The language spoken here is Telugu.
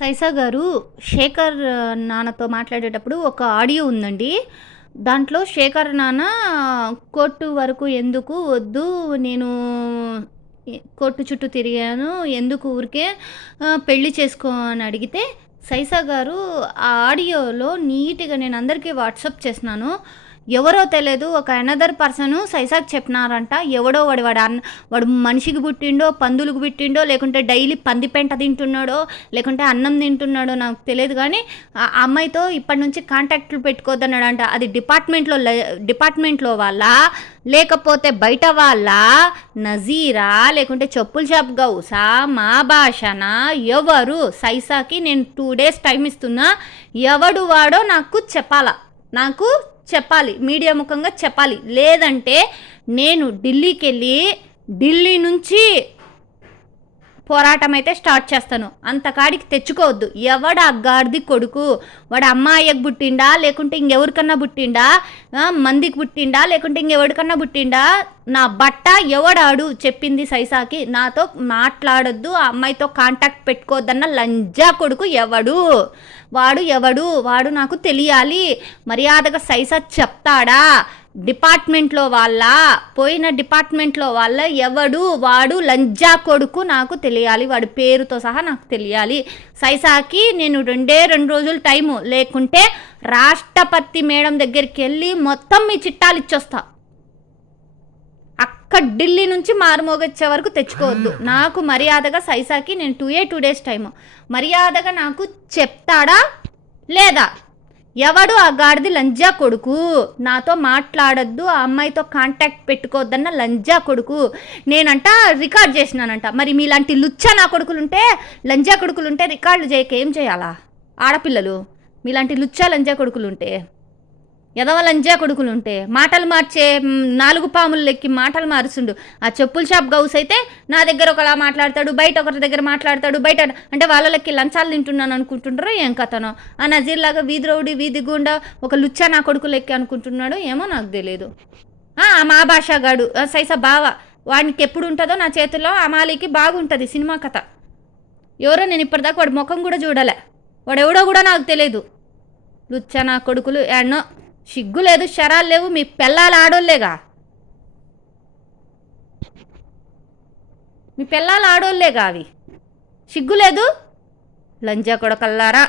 సైసా గారు శేఖర్ నాన్నతో మాట్లాడేటప్పుడు ఒక ఆడియో ఉందండి. దాంట్లో శేఖర్ నాన్న కోర్టు వరకు ఎందుకు వద్దు, నేను కోర్టు చుట్టూ తిరిగాను, ఎందుకు ఊరికే పెళ్లి చేసుకో అని అడిగితే సైసా గారు ఆ ఆడియోలో నీట్గా నేను అందరికీ వాట్సాప్ చేసినాను. ఎవరో తెలియదు, ఒక అనదర్ పర్సన్ సైసాకి చెప్పినారంట. ఎవడో వాడు మనిషికి పుట్టిండో, పందులకు పుట్టిండో, లేకుంటే డైలీ పంది పెంట తింటున్నాడో, లేకుంటే అన్నం తింటున్నాడో నాకు తెలియదు, కానీ ఆ అమ్మాయితో ఇప్పటి నుంచి కాంటాక్ట్లు పెట్టుకోవద్దన్నాడంట. అది డిపార్ట్మెంట్లో వాళ్ళ, లేకపోతే బయట వాళ్ళ, నజీరా, లేకుంటే చెప్పుల షాప్ గౌసా, మా భాషనా, ఎవరు? సైసాకి నేను 2 days టైం ఇస్తున్నా. ఎవడు వాడో నాకు చెప్పాలి, మీడియా ముఖంగా చెప్పాలి. లేదంటే నేను ఢిల్లీకి వెళ్ళి ఢిల్లీ నుంచి పోరాటం అయితే స్టార్ట్ చేస్తాను. అంతకాడికి తెచ్చుకోవద్దు. ఎవడు ఆ గాడిది కొడుకు? వాడు అమ్మాయికి పుట్టిండా, లేకుంటే ఇంకెవరికన్నా పుట్టిండా, మందికి పుట్టిండా, లేకుంటే ఇంకెవరికన్నా పుట్టిండా? నా బట్ట ఎవడాడు చెప్పింది సైసాకి? నాతో మాట్లాడొద్దు, ఆ అమ్మాయితో కాంటాక్ట్ పెట్టుకోవద్దన్న లంజా కొడుకు ఎవడు? వాడు నాకు తెలియాలి. మర్యాదగా సైసా చెప్తాడా? పోయిన డిపార్ట్మెంట్లో వాళ్ళ ఎవడు వాడు? లంజా కొడుకు నాకు తెలియాలి. వాడి పేరుతో సహా నాకు తెలియాలి. సైసాకి నేను 2 రోజులు టైము, లేకుంటే రాష్ట్రపతి మేడం దగ్గరికి వెళ్ళి మొత్తం మీ చిట్టాలు ఇచ్చొస్తా. అక్కడ ఢిల్లీ నుంచి మారుమోగొచ్చే వరకు తెచ్చుకోవద్దు. నాకు మర్యాదగా సైసాకి నేను 2 days టైము, మర్యాదగా నాకు చెప్తాడా లేదా? ఎవడు ఆ గాడిది? లంజా కొడుకు. నాతో మాట్లాడొద్దు, ఆ అమ్మాయితో కాంటాక్ట్ పెట్టుకోవద్దన్న లంజా కొడుకు. నేనంట రికార్డ్ చేసినానంట. మరి మీలాంటి లుచ్చా నా కొడుకులుంటే, లంజా కొడుకులుంటే రికార్డులు చేయక ఏం చేయాలా? ఆడపిల్లలు మీలాంటి లుచ్చా లంజా కొడుకులుంటే, ఎదవ లంజా కొడుకులుంటే మాటలు మార్చే 4 పాములు లెక్కి మాటలు మారుస్తుండు. ఆ చెప్పుల షాప్ గౌస్ అయితే నా దగ్గర ఒకలా మాట్లాడతాడు, బయట ఒకరి దగ్గర మాట్లాడతాడు. బయట అంటే వాళ్ళకి లంచాలు తింటున్నాను అనుకుంటుంటారో ఏం కథనో. ఆ నజీర్లాగా వీధి రౌడీ, వీధి గుండా, ఒక లుచ్చా నా కొడుకు లెక్కి అనుకుంటున్నాడు ఏమో, నాకు తెలియదు. మా భాషగాడు సైసా బావ, వాడికి ఎప్పుడు ఉంటుందో నా చేతిలో. అమాలికి బాగుంటుంది సినిమా కథ. ఎవరో నేను ఇప్పటిదాకా వాడి ముఖం కూడా చూడలే. వాడెవడో కూడా నాకు తెలియదు. లుచ్చా నా కొడుకులు ఎన్నో. సిగ్గు లేదు, శరాలు లేవు. మీ పిల్లలు ఆడోళ్ళేగా అవి. సిగ్గు లేదు, లంజా కొడకల్లారా.